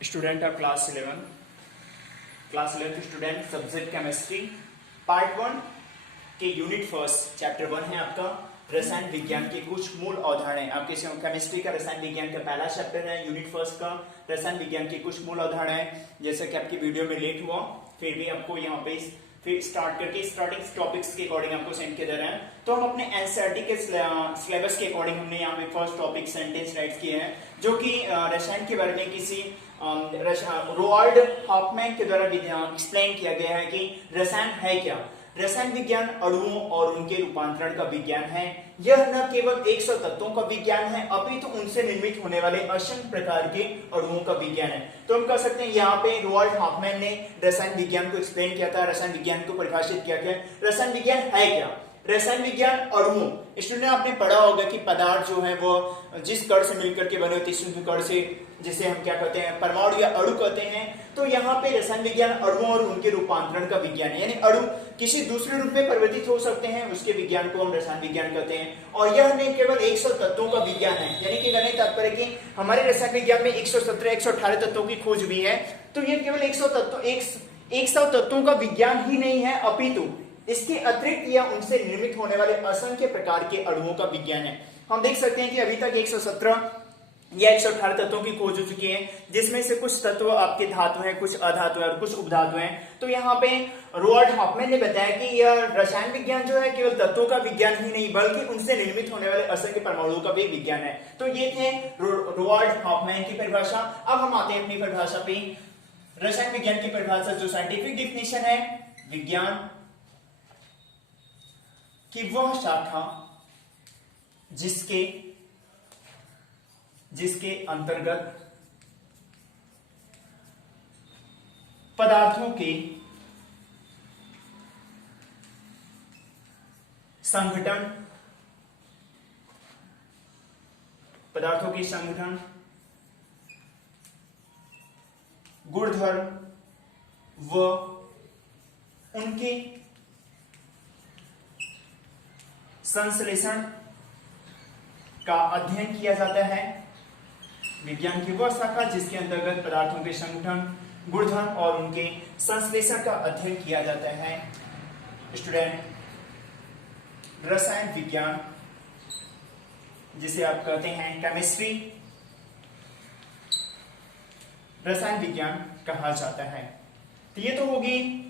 Student of class 11 student subject chemistry part 1 के unit first chapter 1 है आपका रसायन विज्ञान के कुछ मूल अवधारणाएं। आपके केमिस्ट्री का रसायन विज्ञान का पहला चैप्टर है यूनिट फर्स्ट का रसायन विज्ञान के कुछ मूल अवधारणाएं। जैसे कि आपकी वीडियो में लेट हुआ फिर भी आपको यहाँ पे फिर स्टार्ट करके स्टार्टिंग टॉपिक्स के अकॉर्डिंग आपको सेंड किए जा रहे हैं। तो हम अपने एनसीईआरटी के सिलेबस के अकॉर्डिंग हमने यहाँ पे फर्स्ट टॉपिक सेंटेंस राइट्स किए हैं जो कि रसायन के बारे में किसी रोआल्ड हॉफमैन के द्वारा एक्सप्लेन किया गया है कि रसायन है क्या। रसायन विज्ञान अणुओं और उनके रूपांतरण का विज्ञान है। यह न केवल 100 तत्वों का विज्ञान है अपितु उनसे निर्मित होने वाले असंख्य प्रकार के अणुओं का विज्ञान है। तो हम कह सकते हैं यहाँ पे रोआल्ड हॉफमैन ने रसायन विज्ञान को एक्सप्लेन किया था, रसायन विज्ञान को परिभाषित किया गया। रसायन विज्ञान है क्या? रसायन विज्ञान अणुओं, स्टूडेंट आपने पढ़ा होगा कि पदार्थ जो है वो जिस कण से मिलकर के बने होते हैं कण से, जिसे हम क्या कहते हैं परमाणु या अणु कहते हैं। तो यहाँ पे रसायन विज्ञान अणुओं और उनके रूपांतरण का विज्ञान है, यानी अणु किसी दूसरे रूप में परिवर्तित हो सकते हैं, उसके विज्ञान को हम रसायन विज्ञान कहते हैं। और यह नहीं केवल 100 तत्वों का विज्ञान है, यानी कि कहने तात्पर्य कि हमारे रसायन विज्ञान में 117 118 तत्वों की खोज हुई है। तो यह केवल 100 तत्वों का विज्ञान ही नहीं है अपितु इसके अतिरिक्त या उनसे निर्मित होने वाले असंख्य प्रकार के अणुओं का विज्ञान है। हम देख सकते हैं कि अभी तक 117 या 118 तत्वों की खोज हो चुकी है, जिसमें से कुछ तत्व आपके धातु हैं, कुछ अधातु हैं और कुछ उपधातु हैं। तो यहाँ पे रोआल्ड हॉफमैन ने बताया कि यह रसायन विज्ञान जो है केवल तत्वों का विज्ञान ही नहीं बल्कि उनसे निर्मित होने वाले असंख्य परमाणुओं का भी विज्ञान है। तो ये थे रोआल्ड हॉफमैन की परिभाषा। अब हम आते हैं अपनी परिभाषा पे। रसायन विज्ञान की परिभाषा जो साइंटिफिक डिफिनेशन है, विज्ञान कि वह शाखा जिसके अंतर्गत पदार्थों के संगठन गुणधर्म व उनके संश्लेषण का अध्ययन किया जाता है। विज्ञान की वह शाखा जिसके अंतर्गत पदार्थों के संगठन गुणधर्म और उनके संश्लेषण का अध्ययन किया जाता है। स्टूडेंट, रसायन विज्ञान जिसे आप कहते हैं केमिस्ट्री, रसायन विज्ञान कहा जाता है। तो ये तो होगी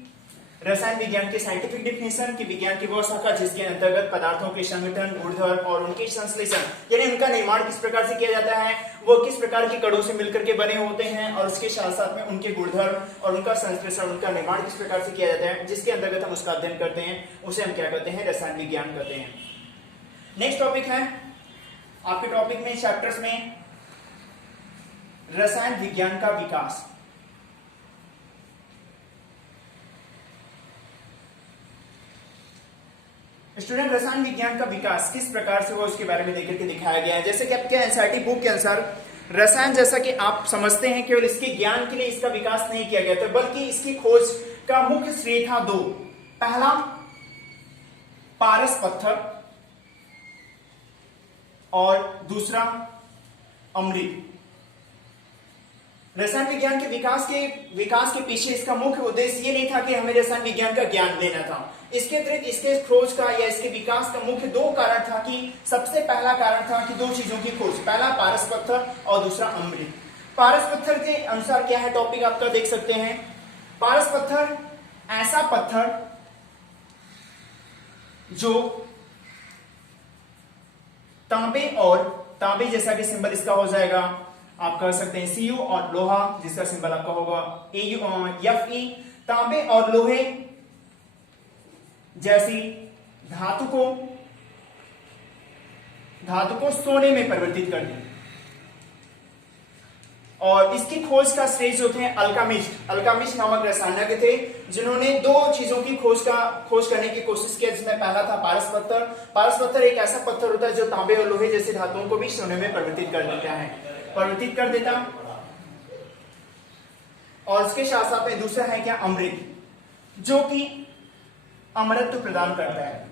रसायन विज्ञान के साइंटिफिक डिफिनेशन की विज्ञान की वह शाखा जिसके अंतर्गत पदार्थों के संगठन गुणधर्म और उनके संश्लेषण यानी उनका निर्माण किस प्रकार से किया जाता है, वो किस प्रकार के कणों से मिलकर के बने होते हैं और उसके साथ साथ में उनके गुणधर्म और उनका संश्लेषण उनका निर्माण किस प्रकार से किया जाता है, जिसके अंतर्गत हम उसका अध्ययन करते हैं, उसे हम क्या कहते हैं, रसायन विज्ञान कहते हैं। नेक्स्ट टॉपिक है आपके टॉपिक में चैप्टर्स में रसायन विज्ञान का विकास। स्टूडेंट, रसायन विज्ञान का विकास किस प्रकार से हुआ उसके बारे में लेकर के दिखाया गया है। जैसे कि आपके एनसीईआरटी बुक के अनुसार रसायन जैसा कि आप समझते हैं केवल इसके ज्ञान के लिए इसका विकास नहीं किया गया था, बल्कि इसकी खोज का मुख्य श्रेय था दो। पहला पारस पत्थर और दूसरा अमृत। रसायन विज्ञान के विकास के पीछे इसका मुख्य उद्देश्य ये नहीं था कि हमें रसायन विज्ञान का ज्ञान लेना था। इसके अतिरिक्त इसके खोज का या इसके विकास का मुख्य दो कारण था कि सबसे पहला कारण था कि दो चीजों की खोज, पहला पारस पत्थर और दूसरा अमृत। पारस पत्थर के अनुसार क्या है टॉपिक आपका देख सकते हैं। पारस पत्थर ऐसा पत्थर जो तांबे जैसा कि सिंबल इसका हो जाएगा, आप कह सकते हैं Cu, और लोहा जिसका सिंबल आपका होगा Fe, तांबे और लोहे जैसी धातु को सोने में परिवर्तित कर दी। और इसकी खोज का श्रेय जो थे अल्कामिस्ट नामक रसायनज्ञ थे, जिन्होंने दो चीजों की खोज करने की कोशिश की, जिसमें पहला था पारस पत्थर। पारस पत्थर एक ऐसा पत्थर होता है जो तांबे और लोहे जैसी धातुओं को भी सोने में परिवर्तित कर देता। और इसके साथ साथ में दूसरा है क्या, अमृत, जो कि अमरत्व प्रदान करता है।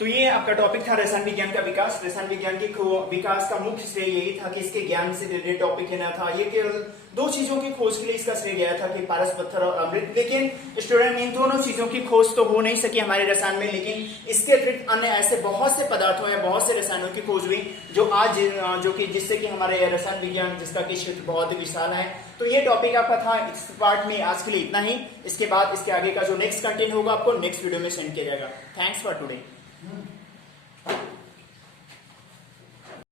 तो ये आपका टॉपिक था रसायन विज्ञान का विकास। रसायन विज्ञान के विकास का मुख्य श्रेय यही था कि इसके ज्ञान से रिलेटेड टॉपिक लेना था। ये केवल दो चीजों की खोज के लिए इसका श्रेय गया था कि पारस पत्थर और अमृत। लेकिन स्टूडेंट इन दोनों चीजों की खोज तो हो नहीं सकी हमारे रसायन में, लेकिन इसके अतिरिक्त अन्य ऐसे बहुत से पदार्थों या बहुत से रसायनों की खोज हुई जो कि जिससे कि हमारे रसायन विज्ञान जिसका कि क्षेत्र बहुत ही विशाल है। तो ये टॉपिक आपका था इस पार्ट में। आज के लिए इतना ही। इसके बाद इसके आगे का जो नेक्स्ट कंटेंट होगा आपको नेक्स्ट वीडियो में सेंड किया जाएगा। Thanks for today.